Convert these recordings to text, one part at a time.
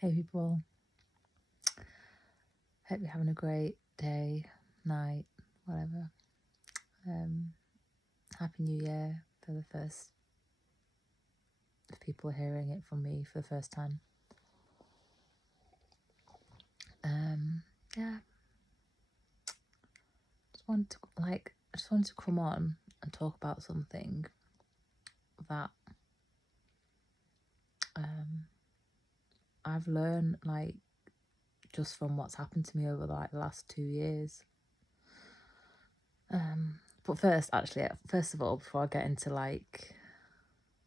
Hey people, hope you're having a great day, night, whatever. Happy New Year for the first, if people are hearing it from me for the first time. Yeah, I just wanted to come on and talk about something that I've learned, like, just from what's happened to me over the last 2 years. But first of all, before I get into like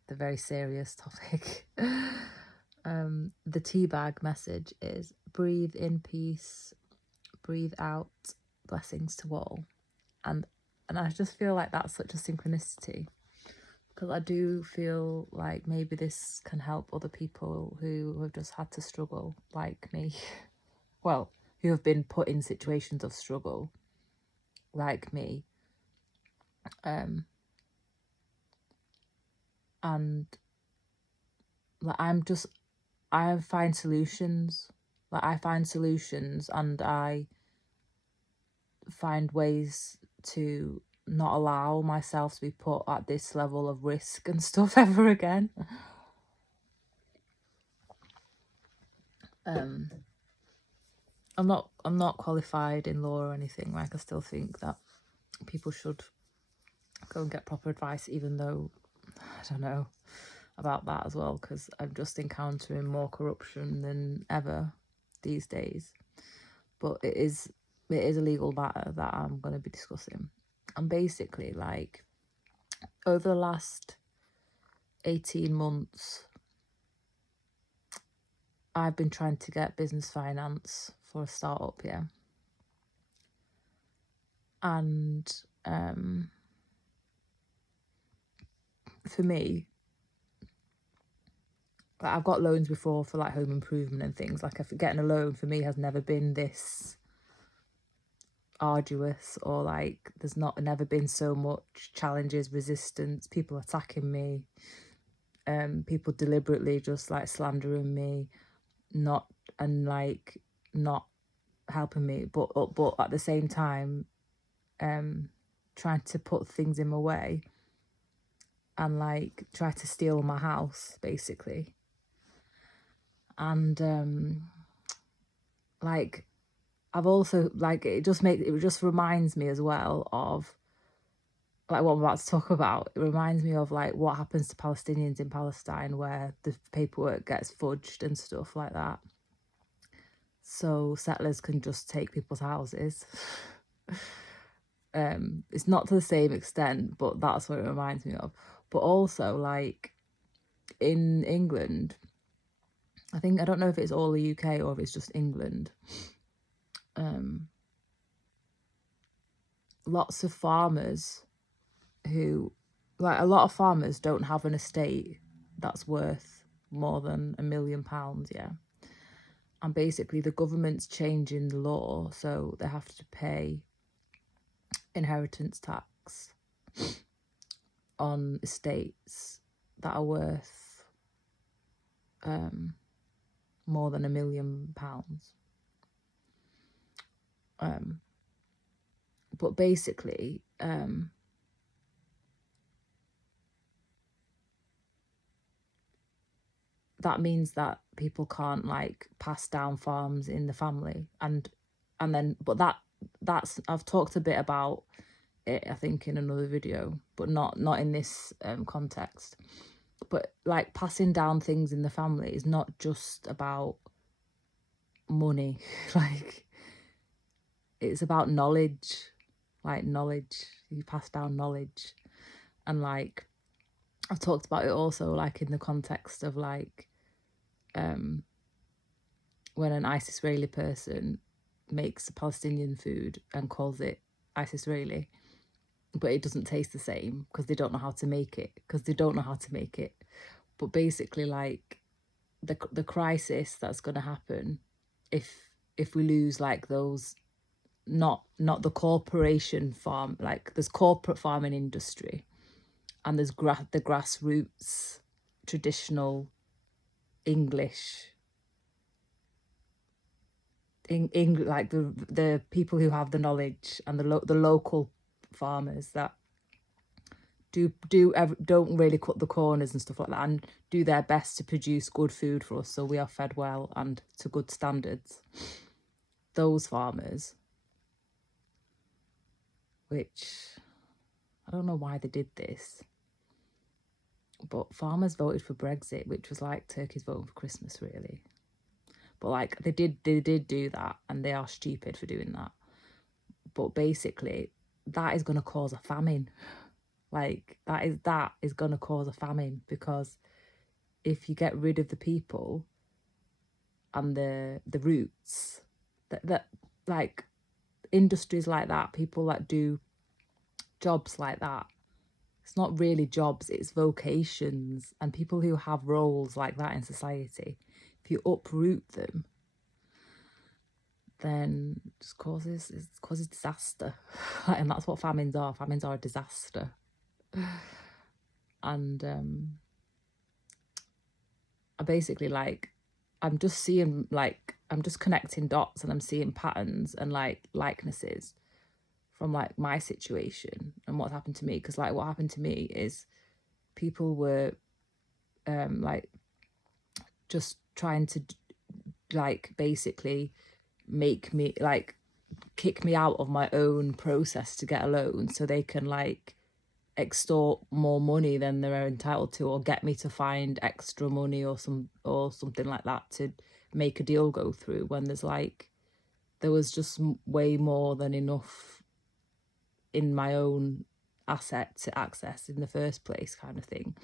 the very serious topic, the teabag message is: breathe in peace, breathe out blessings to all. And I just feel like that's such a synchronicity, because I do feel like maybe this can help other people who have just had to struggle like me. Well, who have been put in situations of struggle like me. And like I find solutions. Like I find solutions, and I find ways to not allow myself to be put at this level of risk and stuff ever again. I'm not qualified in law or anything. Like, I still think that people should go and get proper advice, even though I don't know about that as well, because I'm just encountering more corruption than ever these days. But it is a legal matter that I'm going to be discussing. And basically, like, over the last 18 months, I've been trying to get business finance for a startup, yeah. And for me, like, I've got loans before for like home improvement and things. Like, if getting a loan for me has never been this arduous, or like there's never been so much challenges, resistance, people attacking me, people deliberately just like slandering me, not helping me, but at the same time trying to put things in my way and like try to steal my house basically. And like I've also like it just reminds me as well of like what I'm about to talk about. It reminds me of like what happens to Palestinians in Palestine, where the paperwork gets fudged and stuff like that, so settlers can just take people's houses. It's not to the same extent, but that's what it reminds me of. But also, like, in England, I don't know if it's all the UK or if it's just England, lots of farmers a lot of farmers don't have an estate that's worth more than £1 million, yeah. And basically the government's changing the law, so they have to pay inheritance tax on estates that are worth more than £1 million. But basically, that means that people can't like pass down farms in the family, and then but that's I've talked a bit about it, I think, in another video, but not in this context. But like, passing down things in the family is not just about money. Like, it's about knowledge. Like, knowledge, you pass down knowledge. And like I've talked about it also like in the context of like when an ISIS-Israeli person makes a Palestinian food and calls it ISIS-Israeli, but it doesn't taste the same because they don't know how to make it, But basically, like, the crisis that's going to happen if we lose like those, not the corporation farm, like there's corporate farming industry, and there's the grassroots traditional English in like the people who have the knowledge and the local farmers that don't really cut the corners and stuff like that, and do their best to produce good food for us so we are fed well and to good standards. Those farmers, which I don't know why they did this, but farmers voted for Brexit, which was like turkeys voting for Christmas, really. But like they did do that, and they are stupid for doing that. But basically, that is going to cause a famine. Like that is going to cause a famine, because if you get rid of the people and the roots, that like industries like that, people that do jobs like that, it's not really jobs, it's vocations, and people who have roles like that in society, if you uproot them, then it causes disaster. And that's what famines are. Famines are a disaster. And I basically, like, I'm just seeing, like, I'm just connecting dots, and I'm seeing patterns and like likenesses from like my situation and what's happened to me. Because like what happened to me is people were like just trying to like basically make me like kick me out of my own process to get a loan, so they can like extort more money than they're entitled to, or get me to find extra money or something like that to make a deal go through, when there was just way more than enough in my own asset to access in the first place, kind of thing.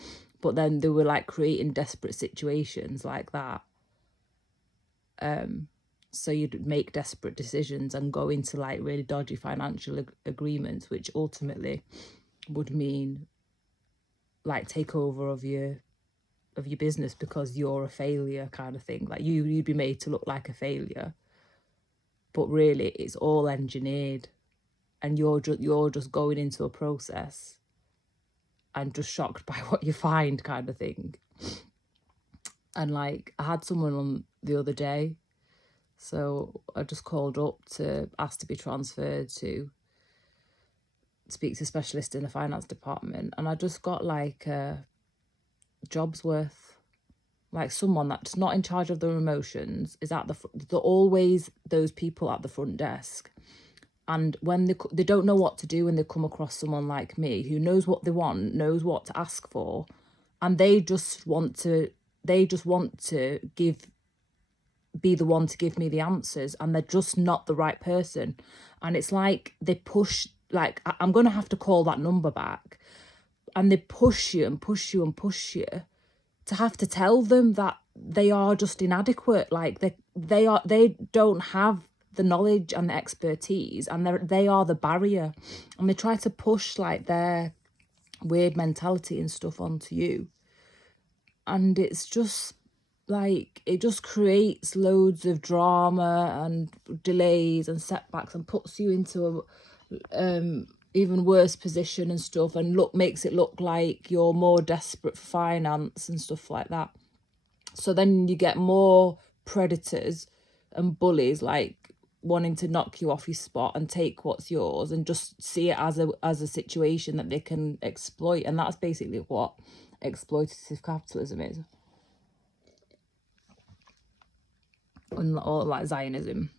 But then they were like creating desperate situations like that, so you'd make desperate decisions and go into like really dodgy financial agreements, which ultimately would mean like takeover of your business because you're a failure, kind of thing. Like you'd be made to look like a failure, but really it's all engineered, and you're just going into a process and just shocked by what you find, kind of thing. And like I had someone on the other day, so I just called up to ask to be transferred to speak to a specialist in the finance department, and I just got like a job's worth, like someone that's not in charge of their emotions is at they're always those people at the front desk, and when they don't know what to do when they come across someone like me who knows what they want, knows what to ask for, and they just want to be the one to give me the answers, and they're just not the right person. And it's like they push, like I'm going to have to call that number back, and they push you and push you and push you to have to tell them that they are just inadequate. Like they don't have the knowledge and the expertise, and they are the barrier, and they try to push like their weird mentality and stuff onto you. And it's just like, it just creates loads of drama and delays and setbacks, and puts you into a even worse position and stuff, and makes it look like you're more desperate for finance and stuff like that. So then you get more predators and bullies like wanting to knock you off your spot and take what's yours, and just see it as a situation that they can exploit. And that's basically what exploitative capitalism is, or like Zionism.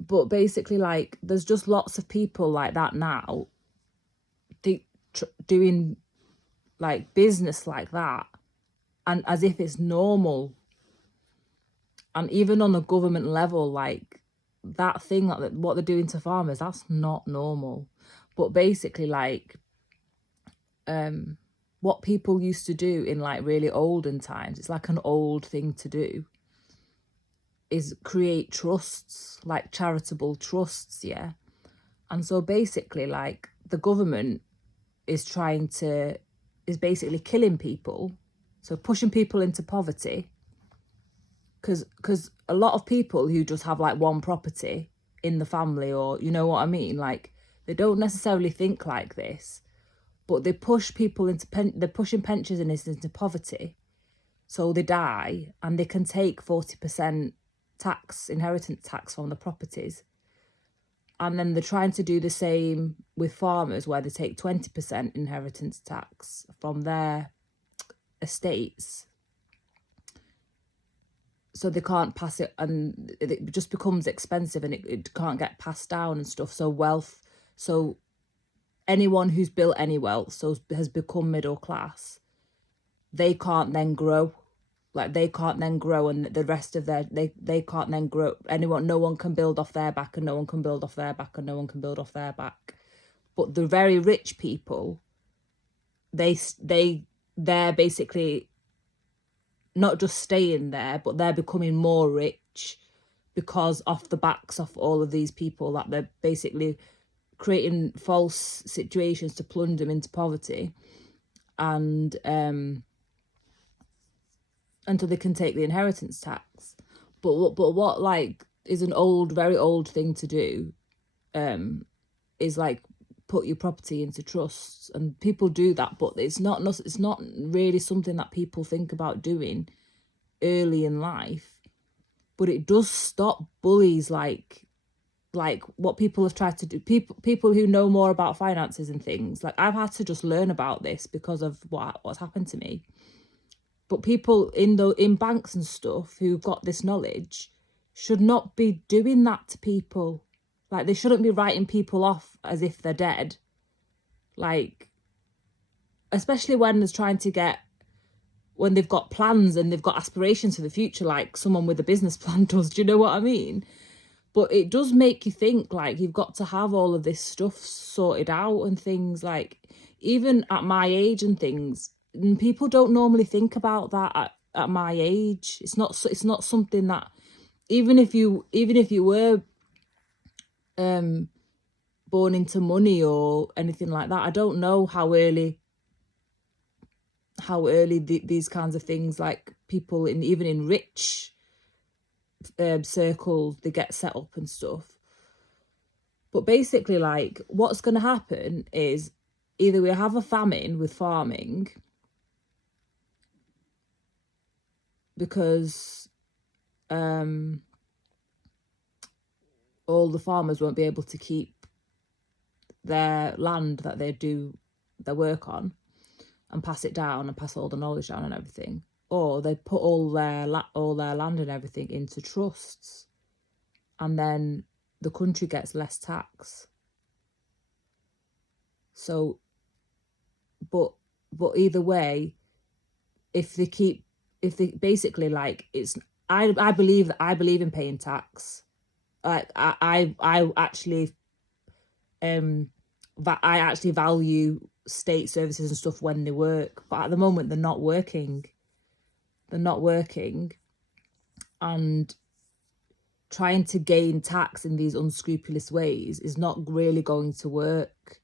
But basically, like, there's just lots of people like that now doing like business like that, and as if it's normal. And even on a government level, like that thing, that what they're doing to farmers, that's not normal. But basically, like what people used to do in like really olden times, it's like an old thing to do, is create trusts, like charitable trusts, yeah. And so basically, like, the government is basically killing people, so pushing people into poverty, because a lot of people who just have like one property in the family, or you know what I mean, like they don't necessarily think like this, but they push people into they're pushing pensioners into poverty, so they die, and they can take 40% inheritance tax from the properties. And then they're trying to do the same with farmers, where they take 20% inheritance tax from their estates. So they can't pass it, and it just becomes expensive, and it can't get passed down and stuff. So anyone who's built any wealth, so has become middle class, they can't then grow. Like, they can't then grow, and the rest of they can't then grow. No one can build off their back, and no one can build off their back, and no one can build off their back. But the very rich people, they're basically not just staying there, but they're becoming more rich because off the backs of all of these people, that they're basically creating false situations to plunge them into poverty, and until they can take the inheritance tax. But what like is an very old thing to do, is like put your property into trusts, and people do that, but it's not really something that people think about doing early in life. But it does stop bullies like what people have tried to do. People who know more about finances and things, like I've had to just learn about this because of what's happened to me. But people in banks and stuff who've got this knowledge should not be doing that to people. Like, they shouldn't be writing people off as if they're dead. Like, especially when they've got plans and they've got aspirations for the future, like someone with a business plan does. Do you know what I mean? But it does make you think, like, you've got to have all of this stuff sorted out and things. Like, even at my age and things, and people don't normally think about that at my age. It's not something that, even if you were born into money or anything like that, I don't know how early these kinds of things, like people even in rich circles, they get set up and stuff. But basically, like, what's going to happen is either we have a famine with farming, because all the farmers won't be able to keep their land that they do their work on and pass it down and pass all the knowledge down and everything, or they put all their land and everything into trusts, and then the country gets less tax. So, but either way, if they basically, like, I believe in paying tax. Like, I actually value state services and stuff when they work, but at the moment they're not working, and trying to gain tax in these unscrupulous ways is not really going to work,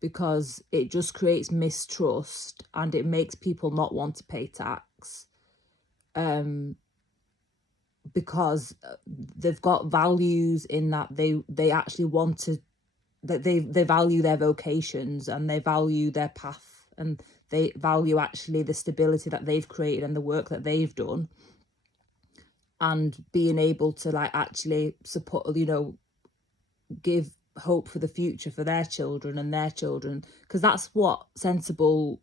because it just creates mistrust and it makes people not want to pay tax, because they've got values in that they actually want to, that they value their vocations and they value their path, and they value actually the stability that they've created and the work that they've done, and being able to, like, actually support, give hope for the future for their children and their children, because that's what sensible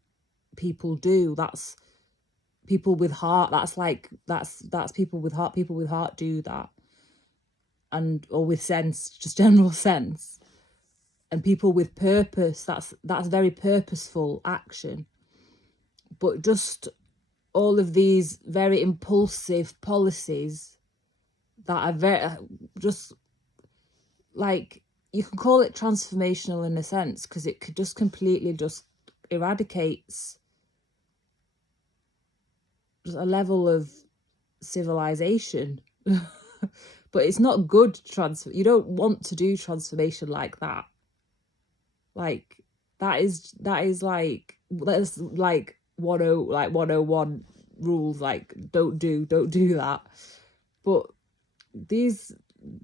people do. That's people with heart. That's people with heart. People with heart do that, or with sense, just general sense. And people with purpose, that's very purposeful action. But just all of these very impulsive policies that are very, just, like, you can call it transformational in a sense, because it could just completely just eradicates just a level of civilization. But it's not good you don't want to do transformation like that. Like, that is like, that's like 101 rules, like, don't do that. But these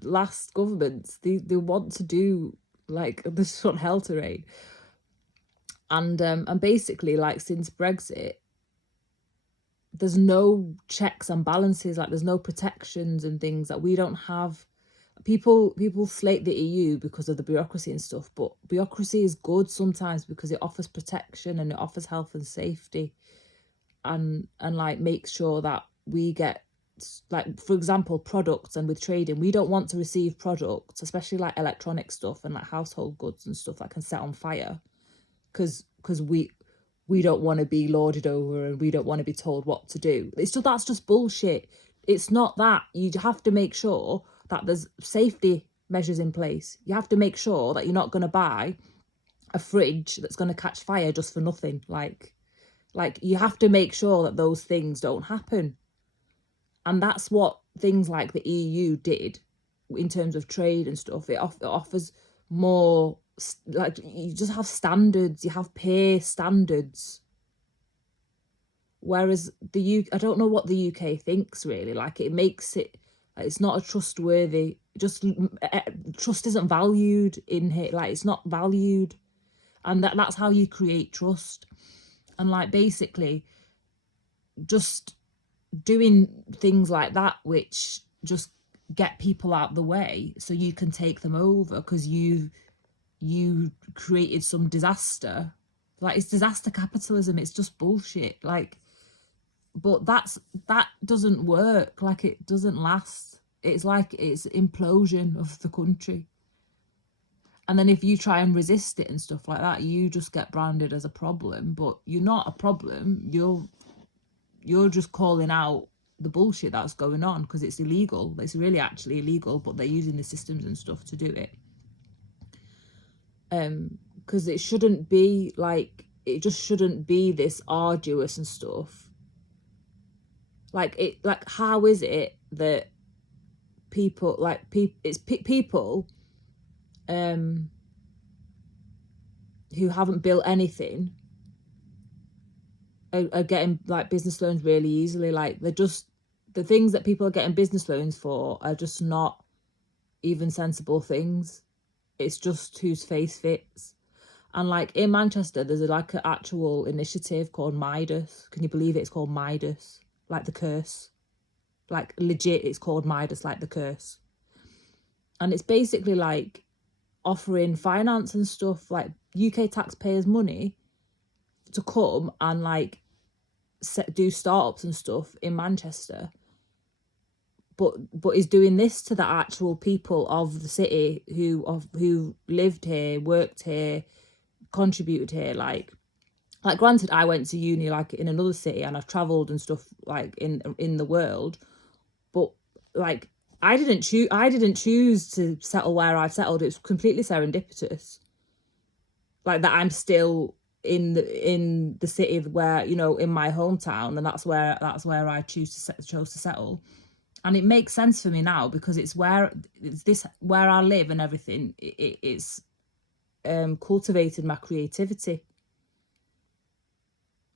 last governments, they want to do, like, this on hell to reign. And basically, like, since Brexit, there's no checks and balances, like there's no protections and things that we don't have. People slate the EU because of the bureaucracy and stuff, but bureaucracy is good sometimes because it offers protection and it offers health and safety, and like makes sure that we get, like, for example, products. And with trading, we don't want to receive products, especially like electronic stuff and like household goods and stuff that can set on fire, because we don't want to be lorded over and we don't want to be told what to do. It's just, that's just bullshit. It's not that. You have to make sure that there's safety measures in place. You have to make sure that you're not going to buy a fridge that's going to catch fire just for nothing. Like you have to make sure that those things don't happen. And that's what things like the EU did in terms of trade and stuff. It offers more, like, you just have standards, you have pay standards. Whereas I don't know what the UK thinks really. Like, it makes it, it's not a trustworthy, just trust isn't valued in here. Like, it's not valued, and that's how you create trust. And like, basically just doing things like that which just get people out the way so you can take them over because you created some disaster. Like, it's disaster capitalism. It's just bullshit. Like, but that doesn't work. Like, it doesn't last. It's like, it's implosion of the country. And then if you try and resist it and stuff like that, you just get branded as a problem. But you're not a problem. You're just calling out the bullshit that's going on because it's illegal. It's really actually illegal, but they're using the systems and stuff to do it. Because it shouldn't be like, it just shouldn't be this arduous and stuff. Like, how is it that people, like, people who haven't built anything are getting like business loans really easily? Like, they're just, the things that people are getting business loans for are just not even sensible things. It's just whose face fits. And like, in Manchester, there's like an actual initiative called Midas. Can you believe it? It's called Midas, like the curse. Like, legit, it's called Midas, like the curse. And it's basically like offering finance and stuff, like UK taxpayers' money, to come and like do startups and stuff in Manchester, but is doing this to the actual people of the city who lived here, worked here, contributed here. Like granted, I went to uni like in another city and I've traveled and stuff like in the world, but like, I didn't choose to settle where I've settled. It's completely serendipitous, like, that I'm still in the city where, you know, in my hometown, and that's where I chose to settle. And it makes sense for me now because it's where I live and everything. It's cultivated my creativity.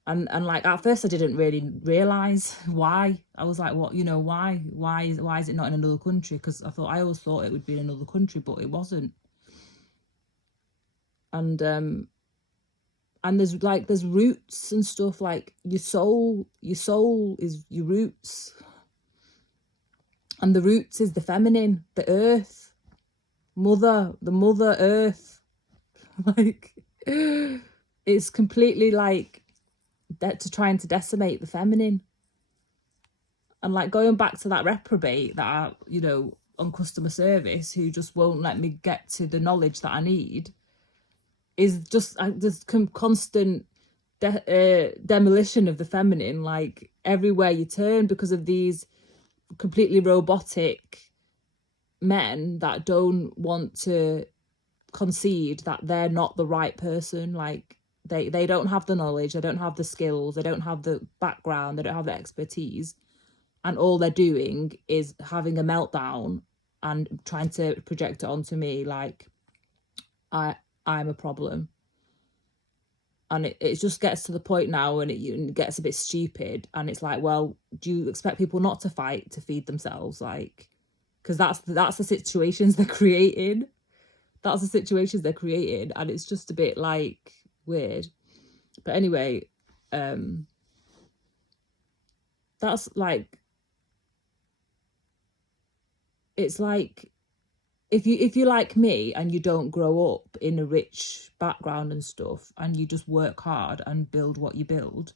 And like, at first I didn't really realize why. I was like, what, you know, why is it not in another country? Because I always thought it would be in another country, but it wasn't. And there's roots and stuff. Like, your soul is your roots, and the roots is the feminine, the earth, the mother earth. Like, it's completely like that, to trying to decimate the feminine. And like, going back to that reprobate that I, you know, on customer service, who just won't let me get to the knowledge that I need, is just this constant demolition of the feminine, like, everywhere you turn, because of these completely robotic men that don't want to concede that they're not the right person. Like, they don't have the knowledge, they don't have the skills, they don't have the background, they don't have the expertise, and all they're doing is having a meltdown and trying to project it onto me like I'm a problem. And it just gets to the point now, and it gets a bit stupid, and it's like, well, do you expect people not to fight to feed themselves? Like, because that's the situations they're creating. That's the situations they're creating, and it's just a bit like weird. But anyway, that's like, it's like, if you like me and you don't grow up in a rich background and stuff, and you just work hard and build what you build,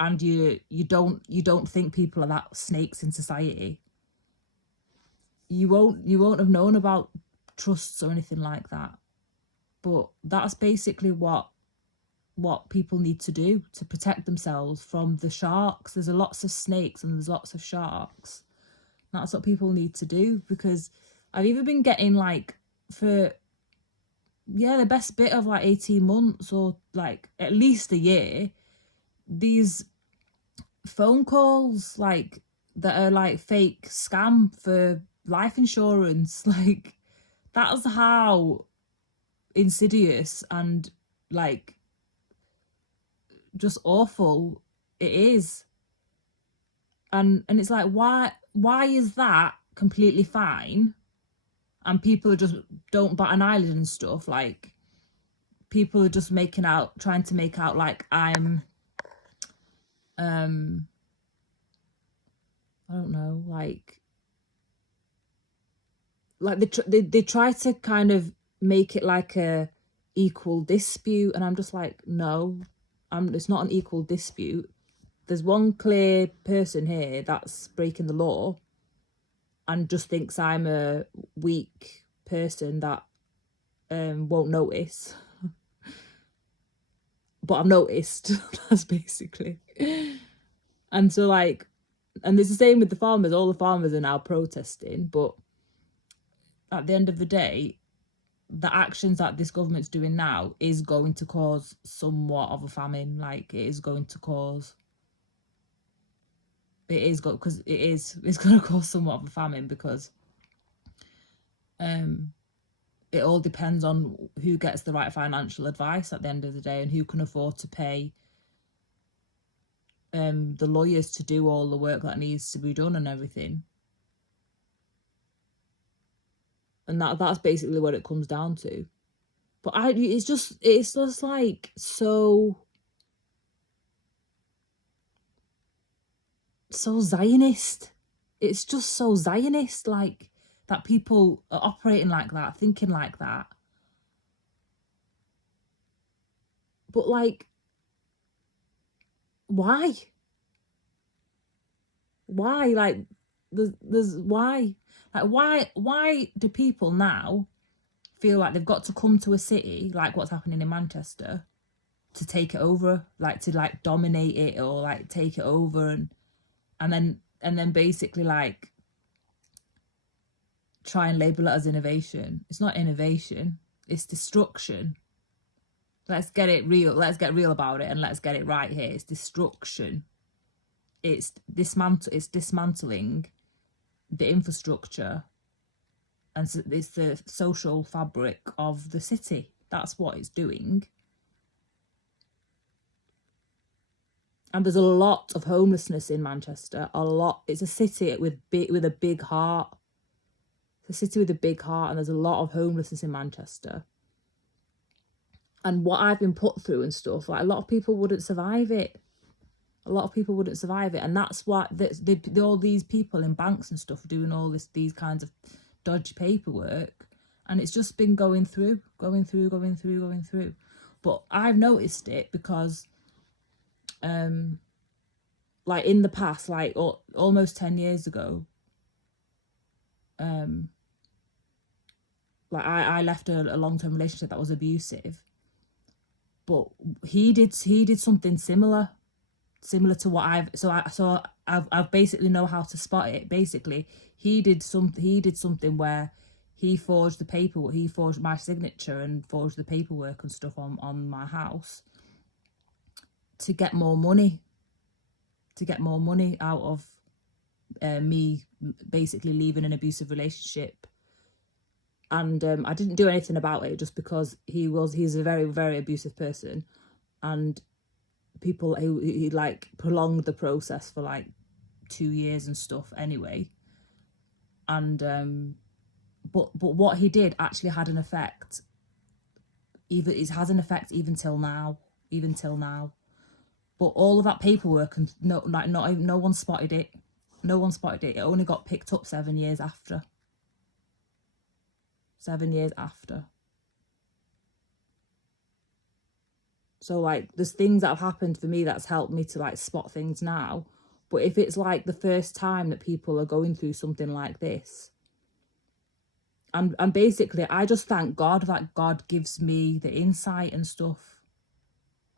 and you don't think people are that snakes in society, you won't have known about trusts or anything like that. But that's basically what people need to do to protect themselves from the sharks. There's lots of snakes and there's lots of sharks. That's what people need to do, because I've even been getting, like, for the best bit of like 18 months or like at least a year, these phone calls like that are like fake scam for life insurance. Like, that's how insidious and like just awful it is. And it's like, why is that completely fine and people are just don't bat an eyelid and stuff? Like, people are just trying to make out like I'm I don't know, like they try to kind of make it like a equal dispute, and I'm just like, no, it's not an equal dispute. There's one clear person here that's breaking the law and just thinks I'm a weak person that won't notice. But I've noticed. That's basically. And so, like, and it's the same with the farmers. All the farmers are now protesting, but at the end of the day, the actions that this government's doing now is going to cause somewhat of a famine. Like, it is going to cause, it's going to cause somewhat of a famine, because it all depends on who gets the right financial advice at the end of the day, and who can afford to pay the lawyers to do all the work that needs to be done and everything. And that's basically what it comes down to. But it's just like so Zionist. It's just so Zionist, like, that people are operating like that, thinking like that. But like, why? Like, there's why? Like, why do people now feel like they've got to come to a city like what's happening in Manchester to take it over, like to like dominate it or like take it over, and then basically like try and label it as innovation? It's not innovation, it's destruction. Let's get real about it, and let's get it right here. It's destruction. It's dismantling the infrastructure, and it's the social fabric of the city. That's what it's doing. And there's a lot of homelessness in Manchester. A lot. It's a city with a big heart. It's a city with a big heart, and there's a lot of homelessness in Manchester. And what I've been put through and stuff, like, a lot of people wouldn't survive it. And that's why all these people in banks and stuff doing all these kinds of dodgy paperwork, and it's just been going through. But I've noticed it because like in the past, like almost 10 years ago, like I left a long-term relationship that was abusive, but he did something similar to what I've basically know how to spot it. Basically, he did something where he forged the paperwork, he forged my signature and forged the paperwork and stuff on my house to get more money out of me basically leaving an abusive relationship. And I didn't do anything about it, just because he's a very, very abusive person, and people he like prolonged the process for like 2 years and stuff anyway. And but what he did actually had an effect. It has an effect even till now. But all of that paperwork, and no one spotted it. No one spotted it. It only got picked up 7 years after. 7 years after. So like there's things that have happened for me that's helped me to like spot things now. But if it's like the first time that people are going through something like this, and basically I just thank God that God gives me the insight and stuff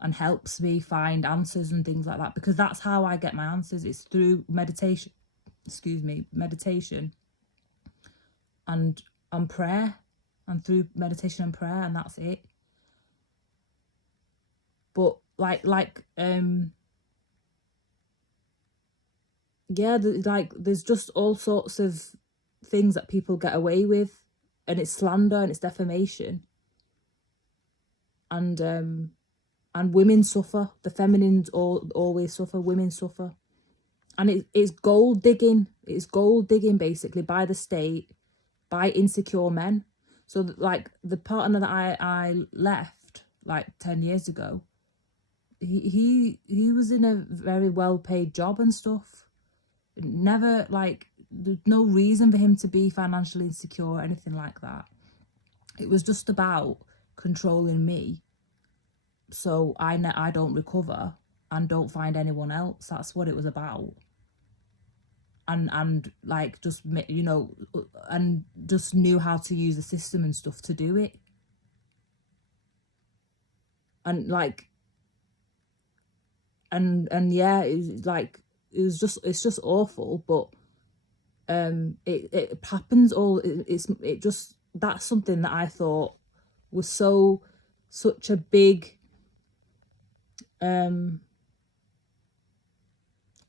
and helps me find answers and things like that, because that's how I get my answers. It's through meditation, meditation and prayer, and through meditation and prayer, and that's it. But yeah, there's just all sorts of things that people get away with, and it's slander and it's defamation, and women suffer. The feminines always suffer. Women suffer, and it's gold digging. It's gold digging basically by the state, by insecure men. So like the partner that I left like 10 years ago, he was in a very well paid job and stuff. Never like, there's no reason for him to be financially insecure or anything like that. It was just about controlling me, so I don't recover and don't find anyone else. That's what it was about. And like just, you know, and just knew how to use the system and stuff to do it. And like, and yeah, it's like, it's just awful. But it happens all, it just, that's something that I thought was such a big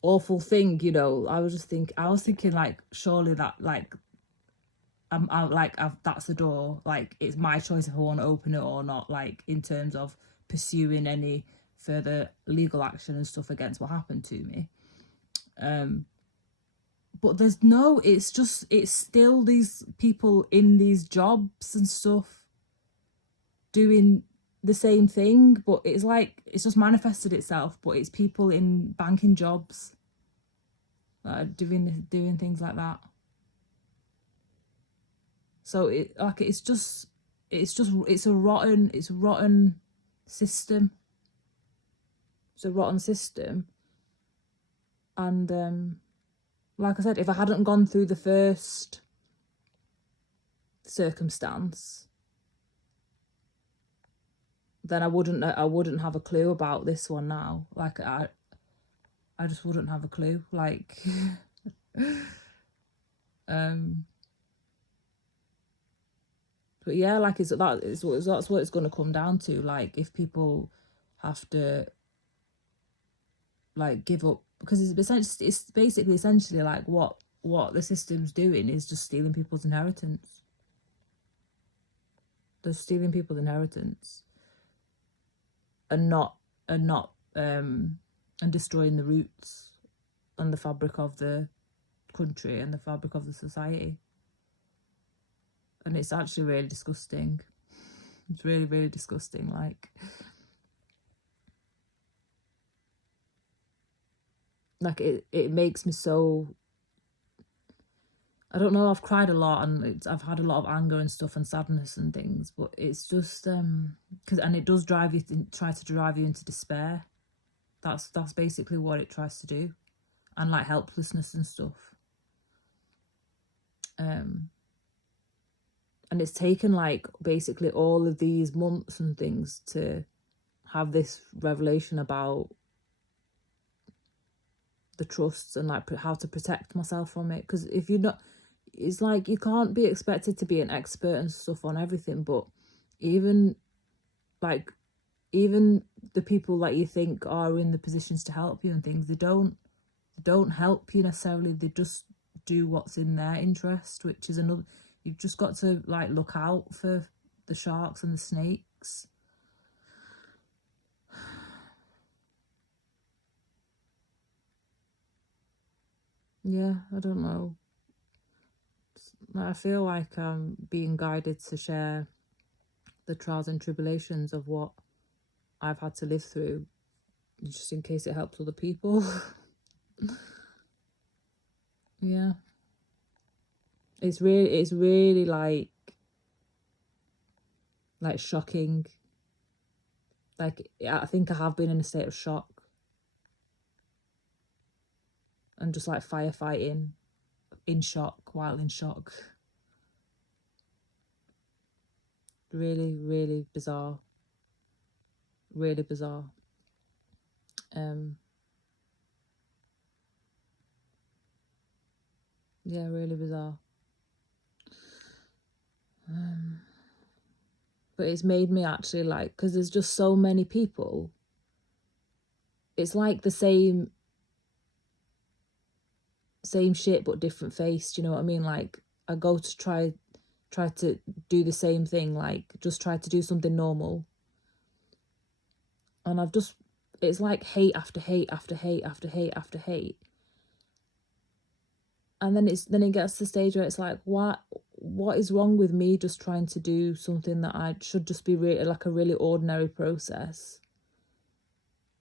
awful thing, you know. I was thinking like, surely that like that's the door, like it's my choice if I want to open it or not, like in terms of pursuing any further legal action and stuff against what happened to me. But there's no, it's still these people in these jobs and stuff doing the same thing, but it's like it's just manifested itself. But it's people in banking jobs that are doing things like that. So it's a rotten system. It's a rotten system. And like I said, if I hadn't gone through the first circumstance, then I wouldn't have a clue about this one now. Like I just wouldn't have a clue. Like but yeah, like that's what it's going to come down to. Like if people have to like give up, because it's basically essentially like what the system's doing is just stealing people's inheritance. They're stealing people's inheritance and destroying the roots and the fabric of the country and the fabric of the society. And it's actually really disgusting. It's really, really disgusting. Like it makes me so, I don't know, I've cried a lot, and I've had a lot of anger and stuff and sadness and things, but it's just and it does try to drive you into despair. That's basically what it tries to do, and like helplessness and stuff. And it's taken like basically all of these months and things to have this revelation about the trusts and like how to protect myself from it. Because if you're not, it's like you can't be expected to be an expert and stuff on everything. But even the people that you think are in the positions to help you and things, they don't help you necessarily. They just do what's in their interest, which is another. You've just got to like look out for the sharks and the snakes. Yeah, I don't know. I feel like I'm being guided to share the trials and tribulations of what I've had to live through just in case it helps other people. Yeah, it's really like shocking. Like, I think I have been in a state of shock and just like firefighting in shock while in shock. Really, really bizarre. Really bizarre. Yeah, really bizarre. But it's made me actually like, because there's just so many people. It's like the same shit but different face. Do you know what I mean? Like, I go to try to do the same thing, like just try to do something normal, and it's like hate after hate after hate after hate after hate. And then it gets to the stage where it's like, what is wrong with me just trying to do something that I should just be really like a really ordinary process?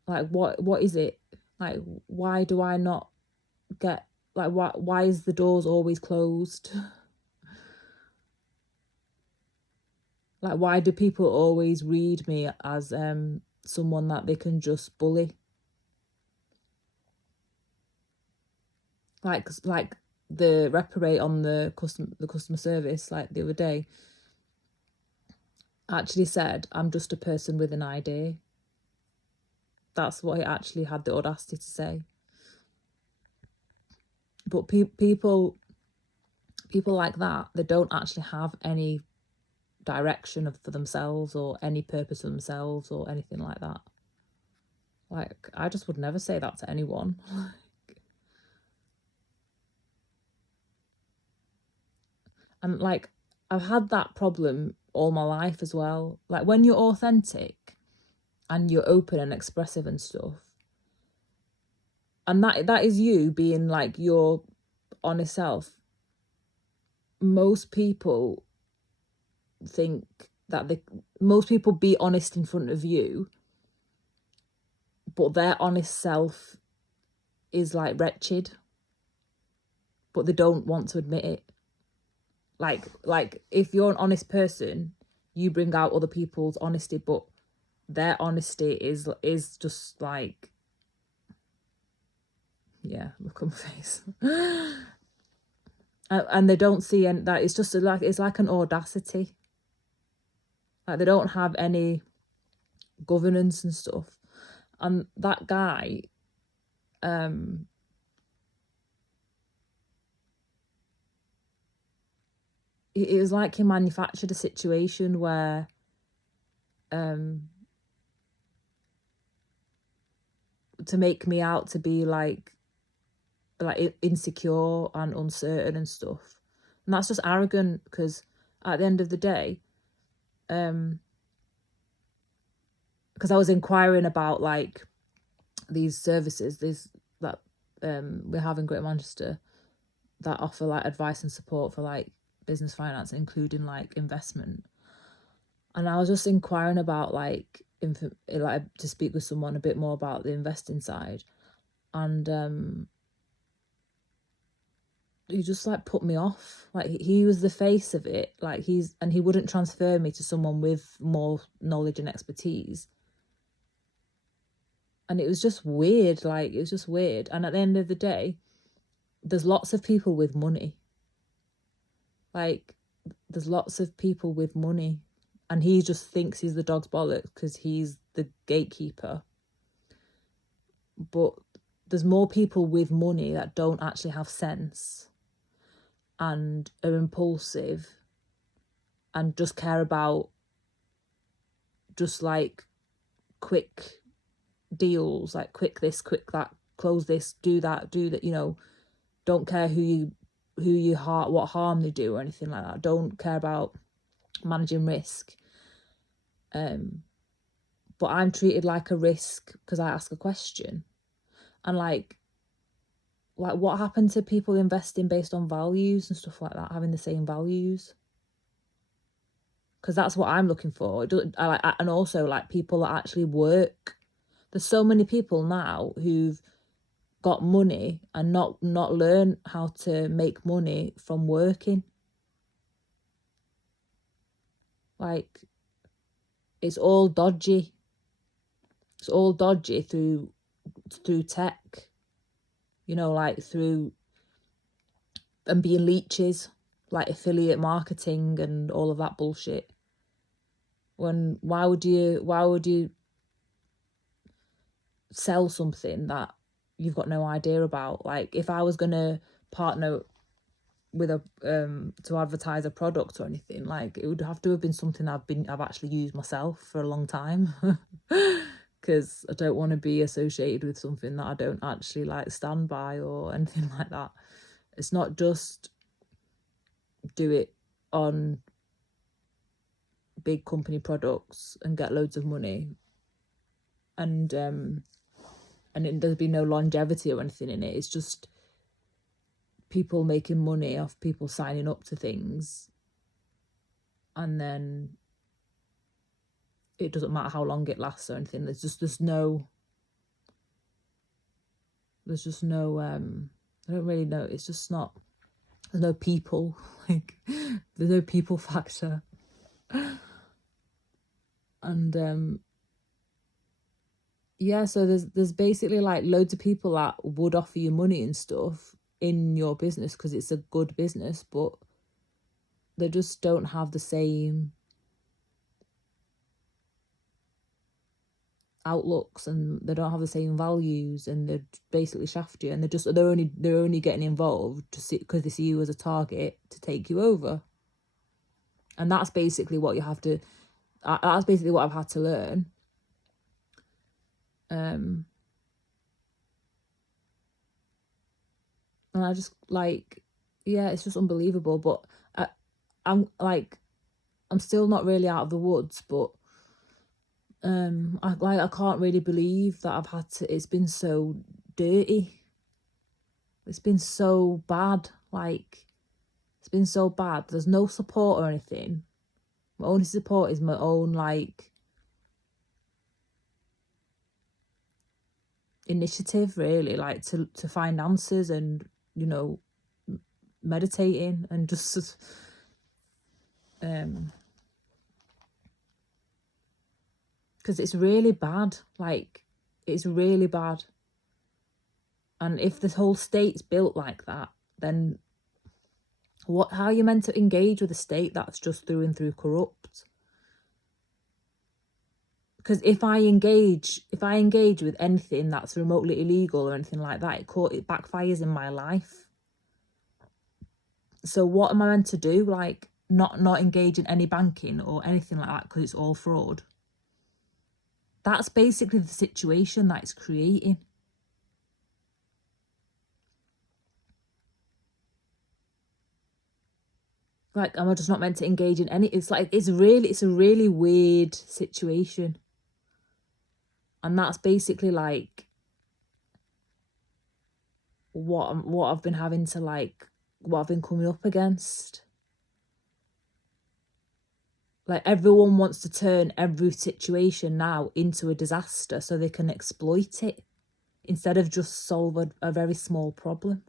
Like, what is it? Like, why do I not get, like, why is the doors always closed? Like, why do people always read me as someone that they can just bully? Like the reprobate on the customer service, like the other day, actually said, "I'm just a person with an ID." That's what he actually had the audacity to say. But people like that, they don't actually have any direction for themselves or any purpose for themselves or anything like that. Like, I just would never say that to anyone. And like, I've had that problem all my life as well. Like, when you're authentic and you're open and expressive and stuff, and that is you being like your honest self, most people think that most people be honest in front of you, but their honest self is like wretched, but they don't want to admit it. Like if you're an honest person, you bring out other people's honesty, but their honesty is just like, yeah, look on my face. And they don't see any, that it's just like, it's like an audacity. Like, they don't have any governance and stuff. And that guy, it was like he manufactured a situation where to make me out to be like insecure and uncertain and stuff. And that's just arrogant, because at the end of the day, because I was inquiring about like these services that we have in Greater Manchester that offer like advice and support for like business finance, including like investment. And I was just inquiring about like to speak with someone a bit more about the investing side, and he just like put me off. Like, he was the face of it, like he wouldn't transfer me to someone with more knowledge and expertise. And it was just weird. Like, it was just weird. And at the end of the day, there's lots of people with money. Like, there's lots of people with money, and he just thinks he's the dog's bollocks because he's the gatekeeper. But there's more people with money that don't actually have sense and are impulsive and just care about just like quick deals, like quick this, quick that, close this, do that, don't care what harm they do or anything like that. Don't care about managing risk. But I'm treated like a risk because I ask a question. And like what happened to people investing based on values and stuff like that, having the same values? Because that's what I'm looking for. And also like people that actually work, There's so many people now who've got money and not learn how to make money from working. Like, it's all dodgy. It's all dodgy through tech, you know, like through, and being leeches, like affiliate marketing and all of that bullshit. When why would you sell something that you've got no idea about? Like, if I was gonna partner with a to advertise a product or anything, like, it would have to have been something I've actually used myself for a long time. Because I don't want to be associated with something that I don't actually like stand by or anything like that. It's not just do it on big company products and get loads of money, and there'll be no longevity or anything in it. It's just people making money off people signing up to things, and then it doesn't matter how long it lasts or anything. There's just no I don't really know. It's just not, there's no people. Like, there's no people factor. And yeah, so there's basically like loads of people that would offer you money and stuff in your business because it's a good business, but they just don't have the same outlooks, and they don't have the same values, and they basically shaft you, and they're only getting involved to see, because they see you as a target to take you over. And that's basically what you have to, that's basically what I've had to learn. And I just, like, yeah, it's just unbelievable. But I'm still not really out of the woods, but I can't really believe that I've had to, it's been so dirty. It's been so bad. Like, it's been so bad. There's no support or anything. My only support is my own, like, initiative, really, like to find answers, and, you know, meditating and just because it's really bad. Like, it's really bad. And if this whole state's built like that, then how are you meant to engage with a state that's just through and through corrupt? Because if I engage with anything that's remotely illegal or anything like that, it backfires in my life. So what am I meant to do? Like, not engage in any banking or anything like that because it's all fraud? That's basically the situation that it's creating. Like, am I just not meant to engage in any? It's like, it's a really weird situation. And that's basically like what I've been having to, like, what I've been coming up against. Like, everyone wants to turn every situation now into a disaster so they can exploit it instead of just solve a very small problem.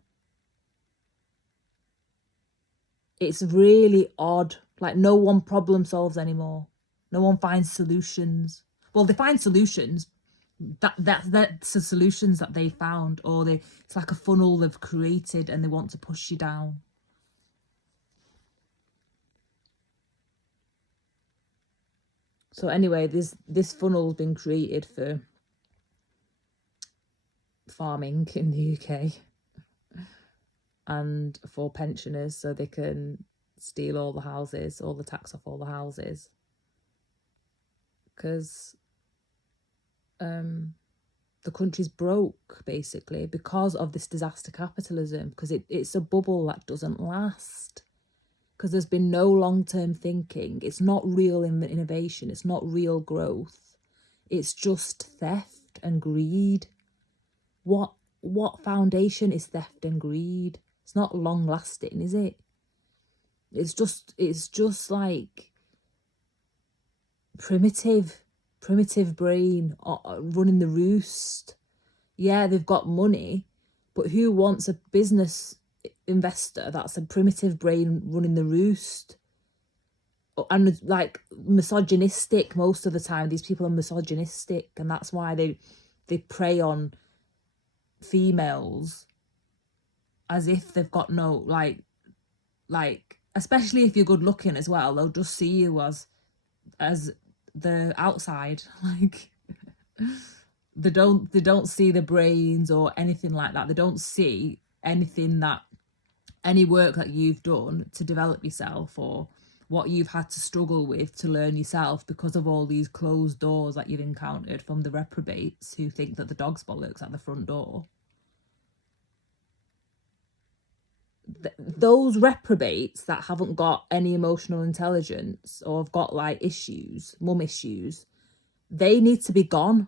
It's really odd. Like, no one problem solves anymore. No one finds solutions. Well, they find solutions. That's the solutions that they found, or it's like a funnel they've created and they want to push you down. So anyway, this funnel's been created for farming in the UK and for pensioners, so they can steal all the houses, all the tax off all the houses, because the country's broke, basically, because of this disaster capitalism, because it's a bubble that doesn't last, because there's been no long-term thinking. It's not real innovation. It's not real growth. It's just theft and greed. What foundation is theft and greed? It's not long-lasting, is it? It's just like primitive. primitive brain running the roost. Yeah, they've got money, but who wants a business investor that's a primitive brain running the roost? And like misogynistic most of the time. These people are misogynistic, and that's why they prey on females as if they've got no like especially if you're good looking as well, they'll just see you as the outside. Like they don't see the brains or anything like that. They don't see anything that any work that you've done to develop yourself, or what you've had to struggle with to learn yourself because of all these closed doors that you've encountered from the reprobates who think that the dog's bollocks at the front door. Those reprobates that haven't got any emotional intelligence or have got like issues, mum issues, they need to be gone.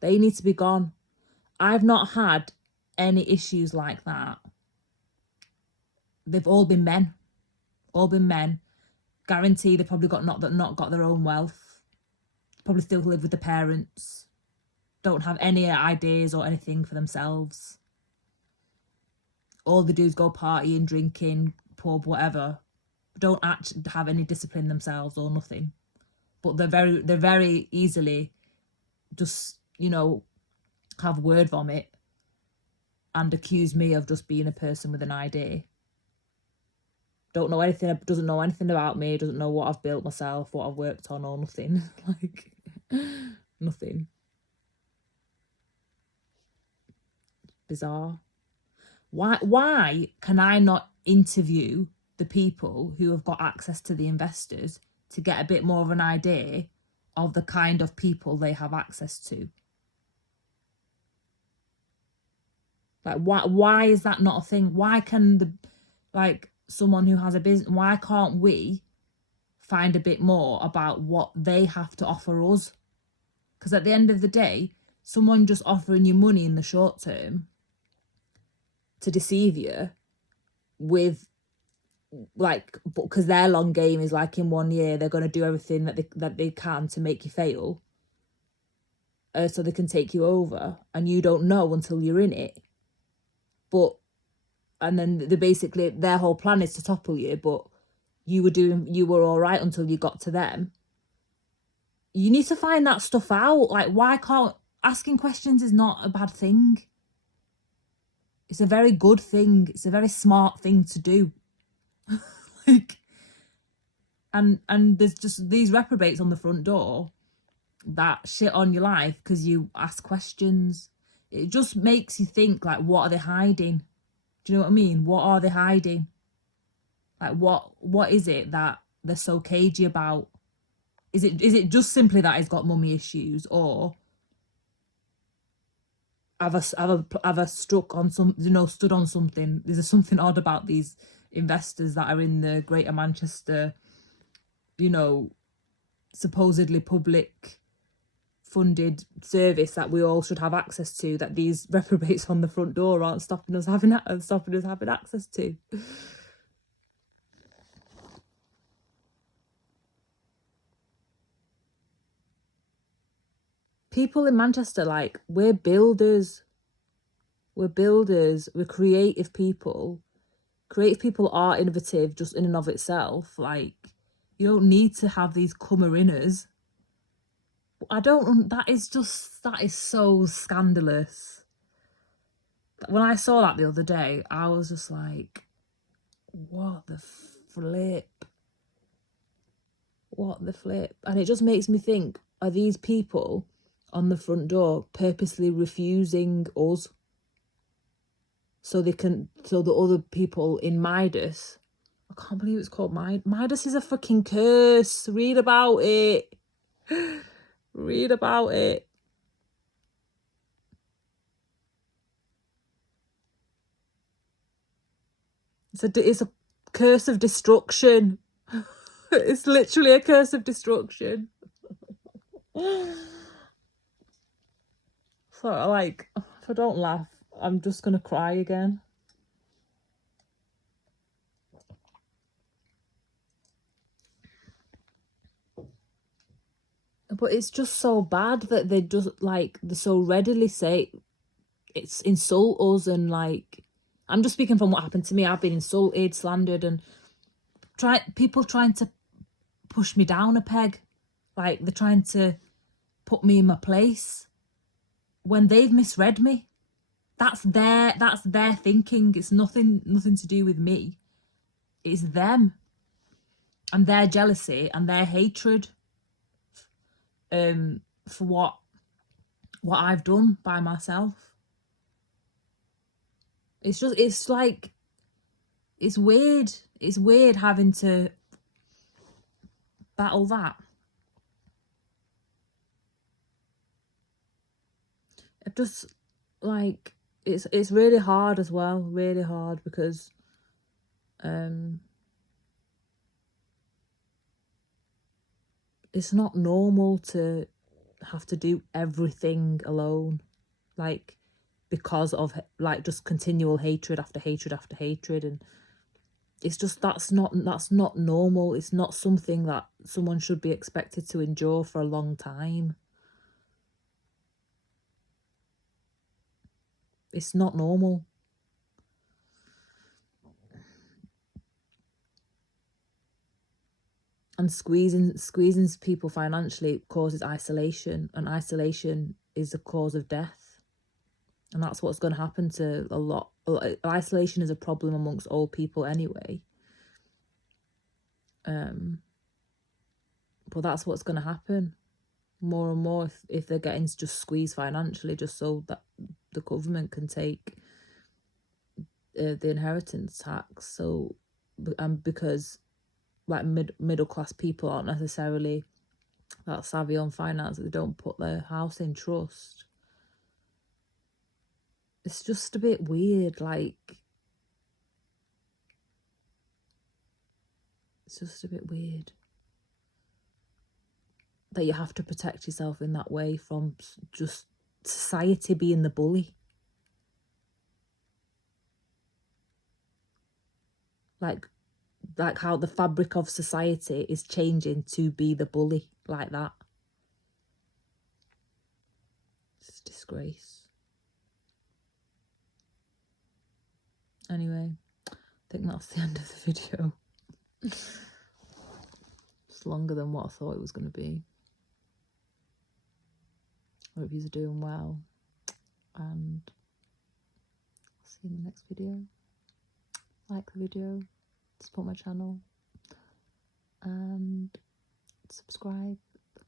They need to be gone. I've not had any issues like that. They've all been men. All been men. Guarantee they've probably not got their own wealth. Probably still live with the parents. Don't have any ideas or anything for themselves. All they do is go partying, drinking, pub, whatever. Don't actually have any discipline themselves or nothing. But they're very easily just, have word vomit and accuse me of just being a person with an idea. Doesn't know anything about me, doesn't know what I've built myself, what I've worked on, or nothing. Like nothing. Bizarre. Why can I not interview the people who have got access to the investors to get a bit more of an idea of the kind of people they have access to? Like why is that not a thing? Why can someone who has a business, why can't we find a bit more about what they have to offer us? Because at the end of the day, someone just offering you money in the short term to deceive you with because their long game is like in 1 year they're going to do everything that they can to make you fail, so they can take you over, and you don't know until you're in it. And then their whole plan is to topple you, but you were all right until you got to them. You need to find that stuff out. Like, why can't asking questions is not a bad thing. It's a very good thing. It's a very smart thing to do. And there's just these reprobates on the front door that shit on your life because you ask questions. It just makes you think, like, what are they hiding? Do you know what I mean? What are they hiding? Like, what is it that they're so cagey about? Is it just simply that he's got mummy issues, or have I struck on stood on something? Is there something odd about these investors that are in the Greater Manchester, supposedly public funded service that we all should have access to, that these reprobates on the front door aren't stopping us having access to? People in Manchester, like, we're builders. We're creative people. Creative people are innovative just in and of itself. Like, you don't need to have these come-inners. That is so scandalous. When I saw that the other day, I was just like, what the flip? What the flip? And it just makes me think, are these people on the front door purposely refusing us so the other people in Midas, I can't believe it's called Midas is a fucking curse. Read about it. Read about it. It's a curse of destruction. It's literally a curse of destruction. So, like, if I don't laugh, I'm just gonna cry again. But it's just so bad that they just like they so readily say it's insult us, and like I'm just speaking from what happened to me. I've been insulted, slandered, and people trying to push me down a peg, like they're trying to put me in my place when they've misread me. That's their thinking. It's nothing to do with me. It's them and their jealousy and their hatred for what I've done by myself. It's like it's weird. It's weird having to battle that. It just like it's really hard as well, really hard, because it's not normal to have to do everything alone, like because of like just continual hatred after hatred after hatred. And it's just that's not normal. It's not something that someone should be expected to endure for a long time. It's not normal. And squeezing people financially causes isolation, and isolation is the cause of death. And that's what's going to happen to a lot. Isolation is a problem amongst old people anyway. But that's what's going to happen more and more if they're getting just squeezed financially, just so that the government can take the inheritance tax. So, because like middle class people aren't necessarily that savvy on finance, that they don't put their house in trust. It's just a bit weird. Like, it's just a bit weird that you have to protect yourself in that way from just society being the bully. Like how the fabric of society is changing to be the bully, like that. It's a disgrace. Anyway, I think that's the end of the video. It's longer than what I thought it was going to be. I hope you're doing well, and I'll see you in the next video. Like the video, support my channel, and subscribe,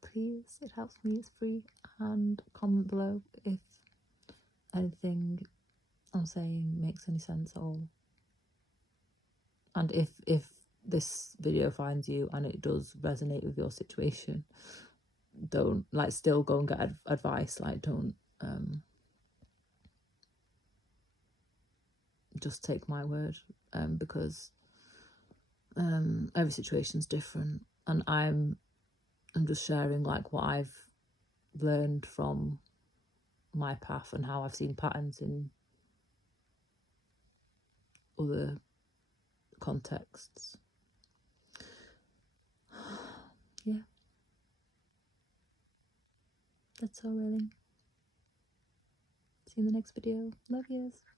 please. It helps me, it's free. And comment below if anything I'm saying makes any sense at all. And if this video finds you and it does resonate with your situation, don't like still go and get advice. Like, don't just take my word, because every situation's different, and I'm just sharing like what I've learned from my path and how I've seen patterns in other contexts. Yeah, that's all really. See you in the next video. Love yous.